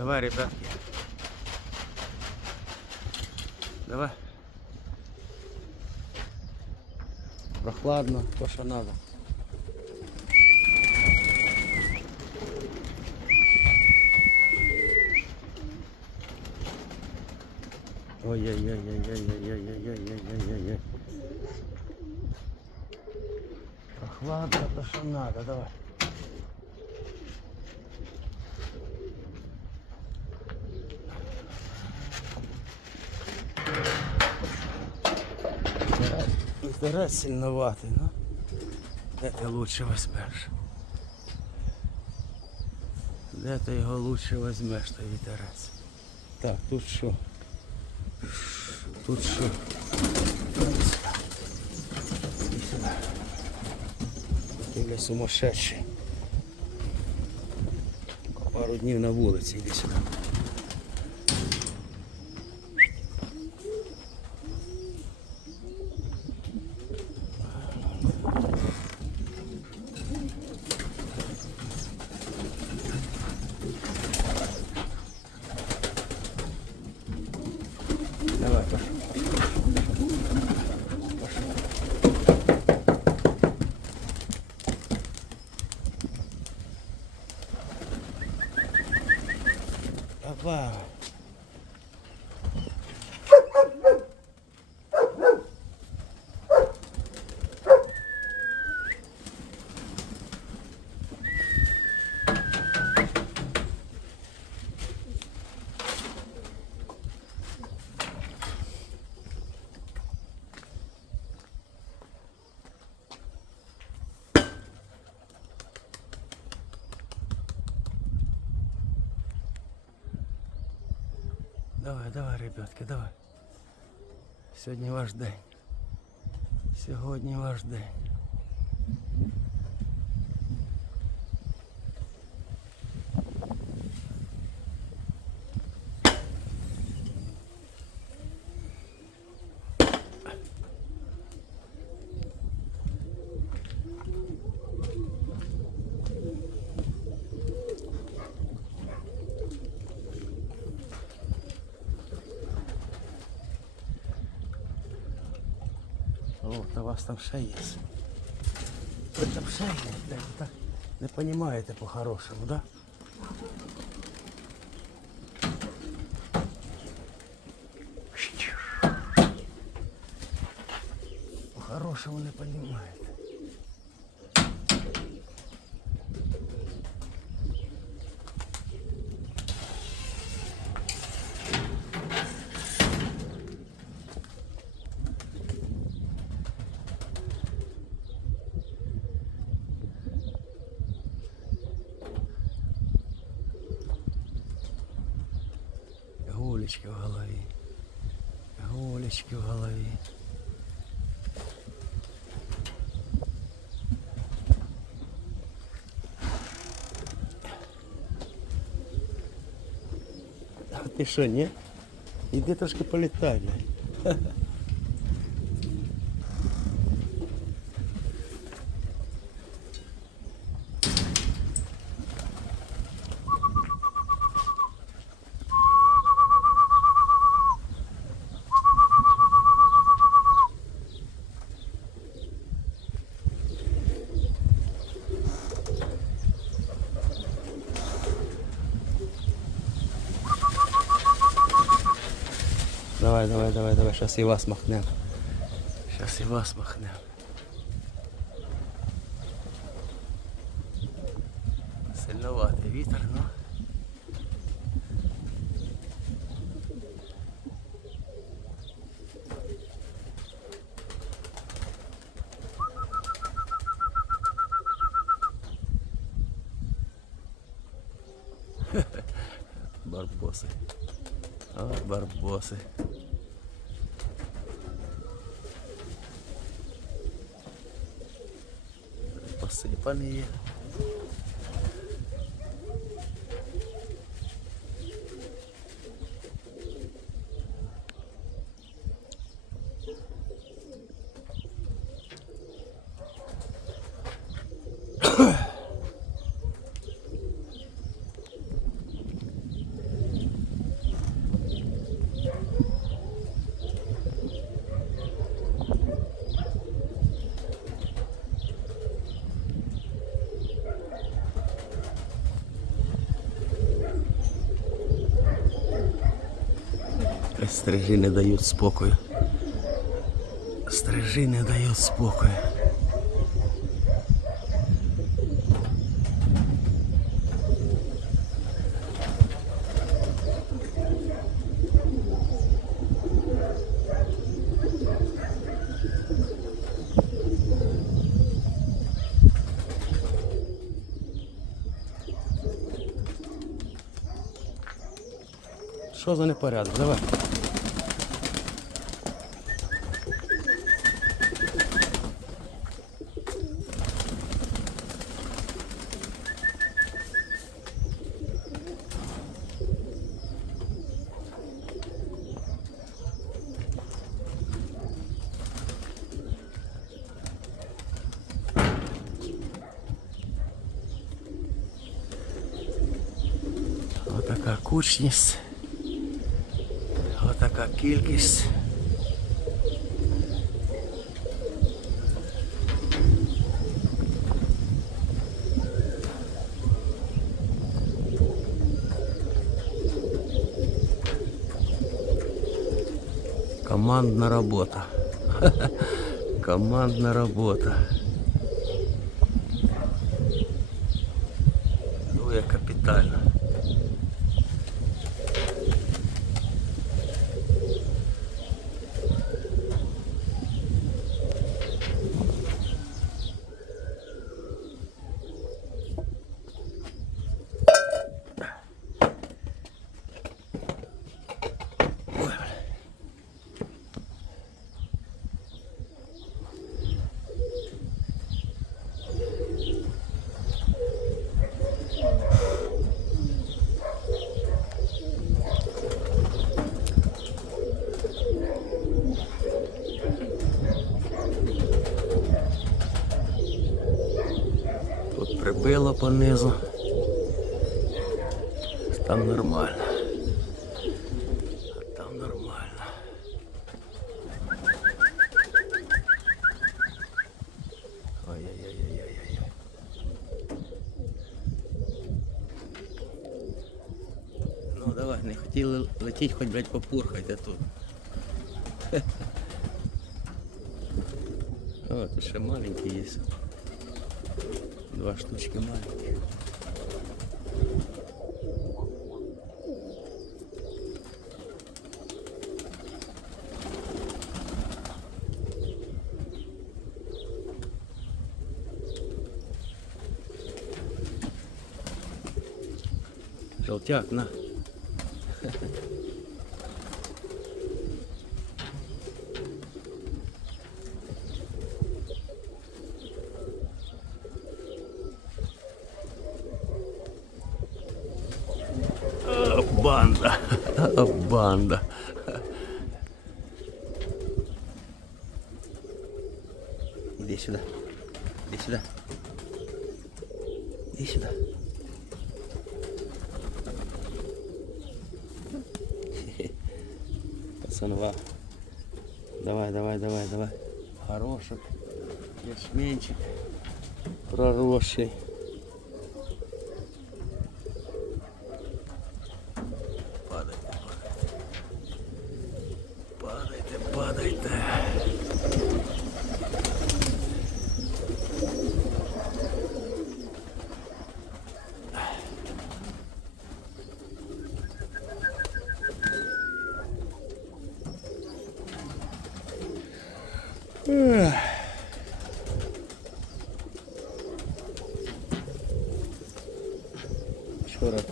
Давай, ребятки. Давай. Прохладно, то що надо. Ой-ой-ой-ой-ой-ой-ой-ой-ой-ой-ой. Прохладно, то що надо, давай. Зараз сильноватий, ну. Де ти лучше візьмеш? Де ти його лучше візьмеш, той вітерець? Так, тут що? Тут що? Ти сумасшедший. Пару днів на вулиці, іди сюди. 饭 Давай, давай, ребятки, давай. Сьогодні ваш день. Сьогодні ваш день. там ще є. Ви там ще є. Так, так. Не розумієте по-хорошому, да? По-хорошому не розумієте. А ти що, ні? Іди трошки політай, блядь. Давай, давай, давай, давай, сейчас и вас махнем. Сейчас и вас махнем. Сильноватий вітер, ну. Барбоси. А, барбоси. família. Стрижи не дають спокою. Стрижи не дають спокою. Що за непорядок? Давай. Отака кучність. Отака кількість. Командна робота. Командна робота. Тут прибило понизу. Там нормально. А там нормально. Ой-ой-ой-ой-ой. Ну давай, не хотіли летіть, хоч блядь, попурхайте тут. О, тут ще маленький є. Два штучки маленьких. Желтяк, на. Банда. Банда. Иди сюда. Иди сюда. Иди сюда. Пацанва. Давай, давай, давай, давай. Хороший. Ячменчик. Проросший.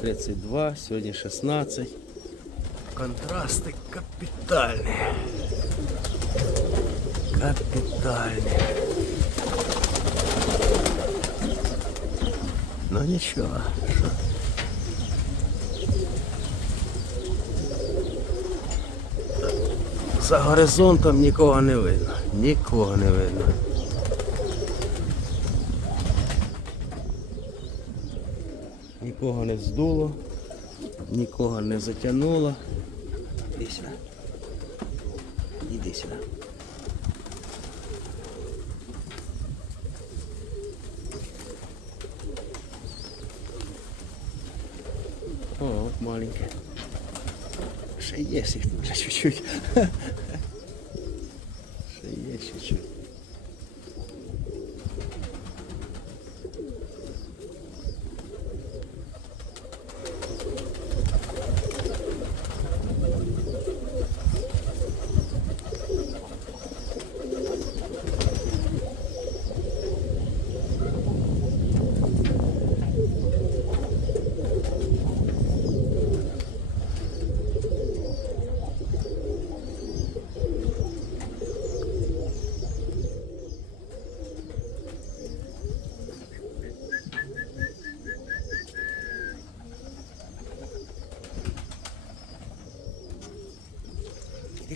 32, сьогодні 16. Контрасти капітальні. Капітальні. Ну нічого. За горизонтом нікого не видно. Нікого не видно. Нікого не здуло, нікого не затягнуло. Іди сюди. Іди сюди. О, маленьке. Ще є їх вже чуть-чуть. Ще є чуть-чуть.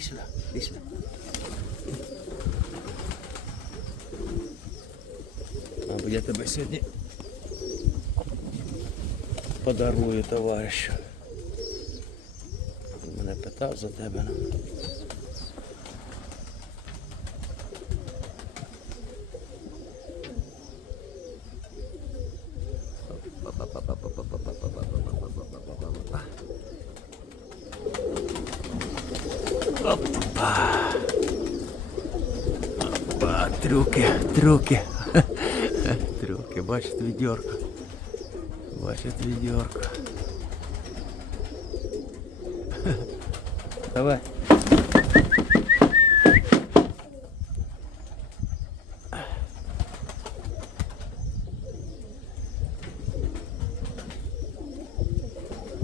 Іди иди сюда. Або я тебе сьогодні подарую товаришу. Він мене питав за тебе. ну. Трюки, трюки. Бачите відьорка. Бачите відьорка. Давай.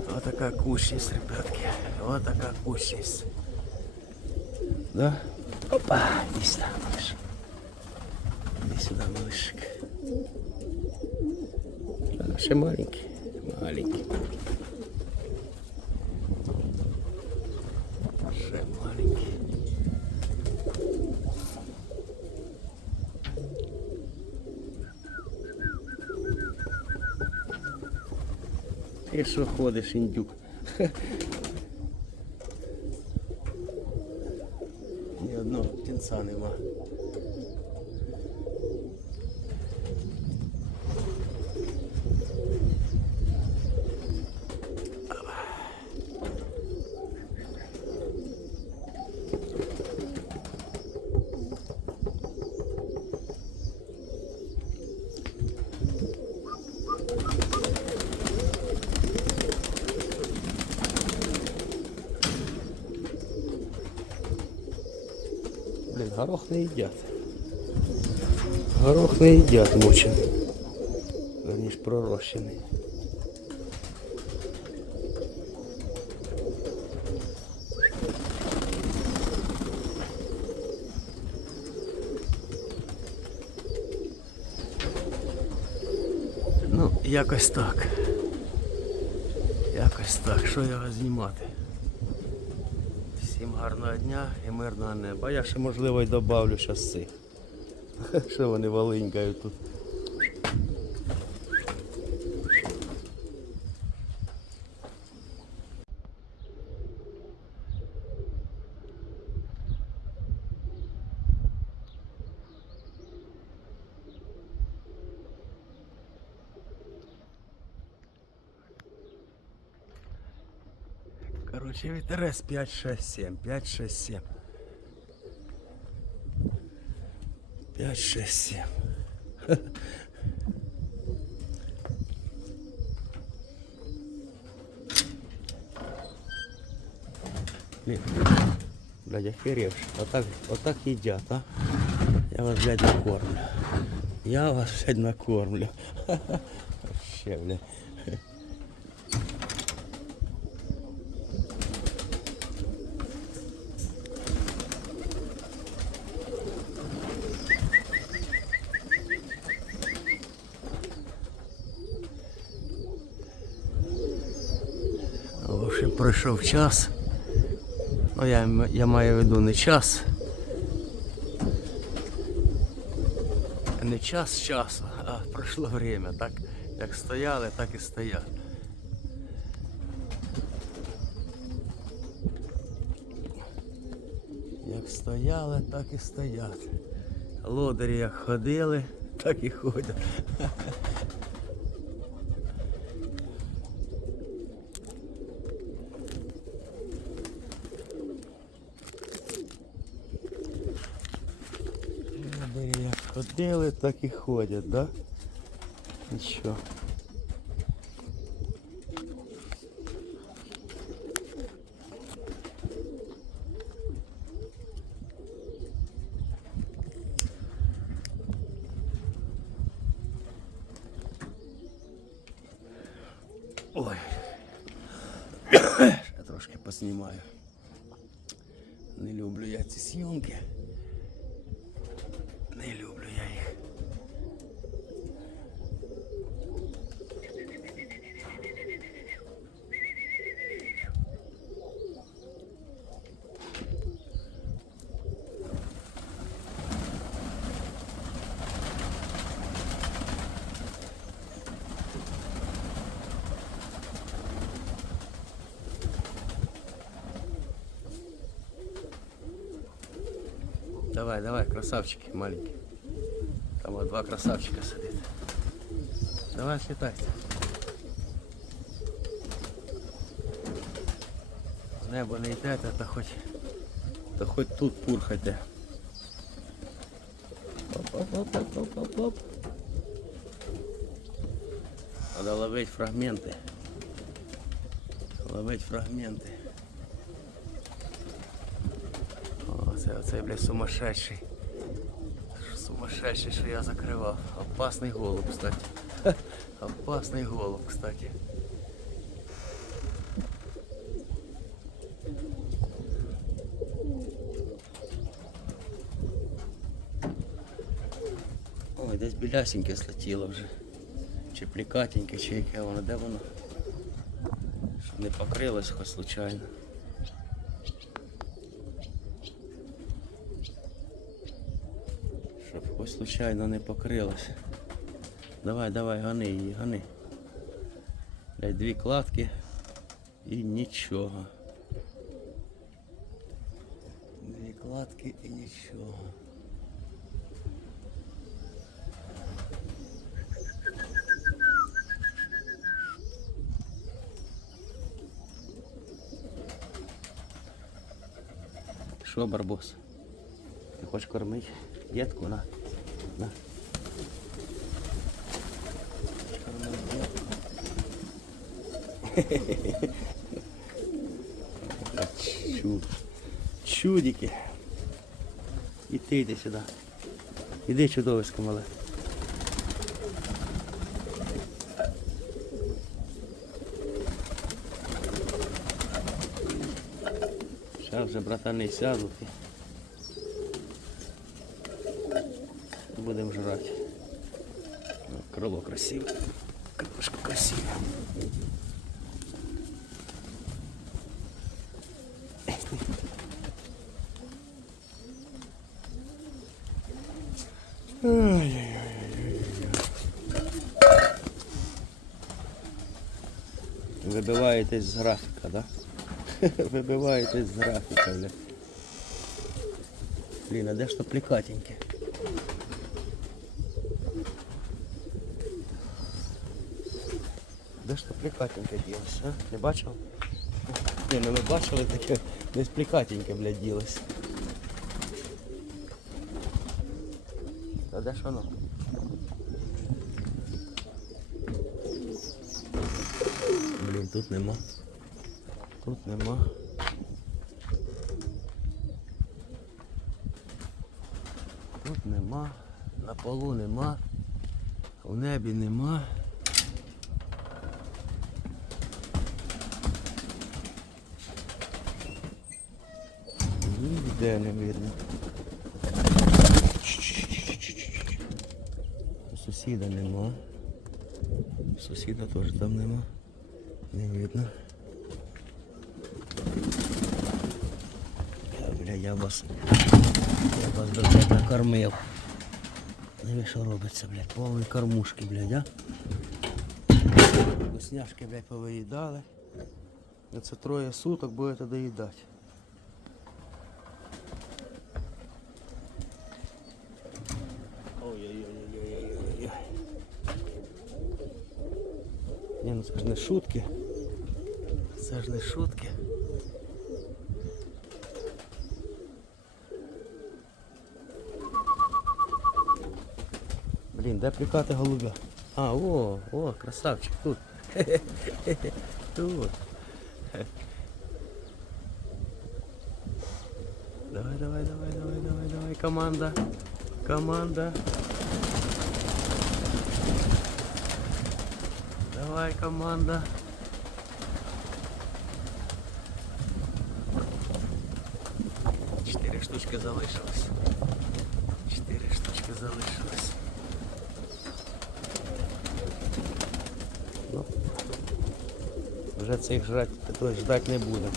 Вот такая кущность, ребятки. Вот такая кущность. Да? Опа, малыш. Сюда, малышик. Да, ще маленький. Маленький. Ще маленький. Ти що ходиш, індюк? Ні одного кінця нема. Блін, горох не їдять. Горох не їдять мучений. Верніше пророщений. Ну, якось так. Якось так. Що його знімати? Гарного дня і мирного неба. Я ще можливо й добавлю зараз. Що вони волинькають тут. Короче, вітерець 5, 6, 7, 5, 6, 7. 5, 6, 7. Блін, блядь, охеревши. Отак, отак їдять, а? Я вас, блядь, накормлю. Я вас, блядь, накормлю. Вообще, блядь. В общем, пройшов час. Ну, я, я маю в виду не час. Не час часу, а пройшло время. Так як стояли, так і стоять. Як стояли, так і стоять. Лодері як ходили, так і ходять. ходили, так і ходять, да? Нічого. Ой. Я трошки поснімаю. Не люблю я ці зйомки. Давай, давай, красавчики маленькие. Там вот два красавчика сидит. Давай, слетайте. Небо не йдете, то хоч, то хоч тут пурхайте. Оп-оп-оп-оп-оп-оп. Надо ловить фрагменты. Ловить фрагменты. Оцей, блядь, сумасшедший. Сумасшедший, що я закривав. Опасний голуб, кстати. Опасний голуб, кстати. Ой, десь білясеньке слетіло вже. Чи плікатеньке, чи яке воно, де воно? Щоб не покрилось хоч случайно. Щоб хоч случайно не покрилось. Давай, давай, гони її, гони. Блядь, дві кладки і нічого. Дві кладки і нічого. Що, барбос? Ти хочеш кормити дітку, на? Хочеш? Чуд. Чудики. І ти йди сюди. Іди чудовисько мале. Зараз вже братани сядуть будемо жрати. Ну, Крило красиве. Крилишко красиве. Вибиваєтесь з графіка, да? Вибиваєтесь з графіка, бля. Блін, а де ж то плікатеньке? То плікатеньке ділося, а? Не бачив? Ні, ну ми бачили таке, десь плікатеньке, блядь, ділося. А де ж воно? Блін, тут нема. Тут нема. Тут нема. На полу нема. В небі нема. Ніде не видно. Сусіда нема. Сусіда теж там нема. Не видно. Бля, я вас, я вас, блядь, накормив. Диви, що робиться, блядь, повні кормушки, блядь, а? Вкусняшки, блядь, повиїдали. Це троє суток будете доїдати. Ой-ой-ой-ой-ой-ой-ой. Ні, ну це ж не шутки. Це ж не шутки. Блін, де прикати голубя? А, о, о, красавчик, тут. Тут. Давай, давай, давай, давай, давай, давай, команда. Команда. Давай, команда. Чотири штучки залишилось. Чотири штучки залишилось. Ну, вже цих жрать, то ждать не будемо.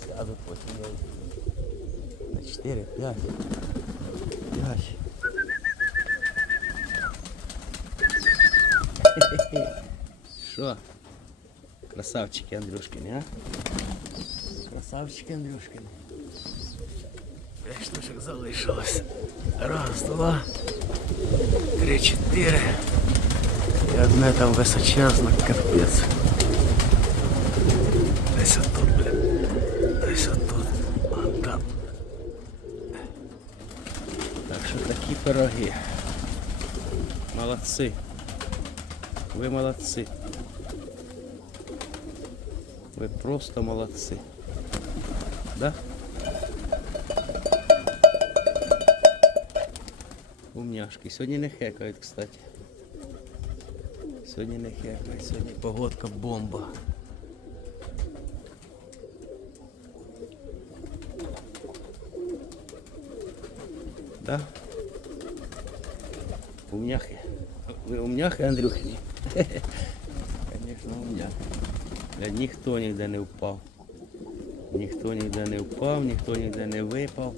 Сяду потім на 4, 5. 5. Що? Красавчики Андрюшкини, а? Красавчики Андрюшкини. П'ять штучок залишилось. Раз, два, три, чотири. І одне там височезно, капець. Десь отут, блін. Десь отут. Вон там. Так що такі пироги. Молодці. Ви молодці. Ви просто молодці. Да? Умняшки. Сьогодні не хекають, кстати. Сьогодні не хекають, сьогодні погодка бомба. Да? Умняхи. Ви умняхи, Андрюхи? Конечно, умняхи. Блядь, ніхто ніде не впав. Ніхто ніде не впав, ніхто ніде не випав.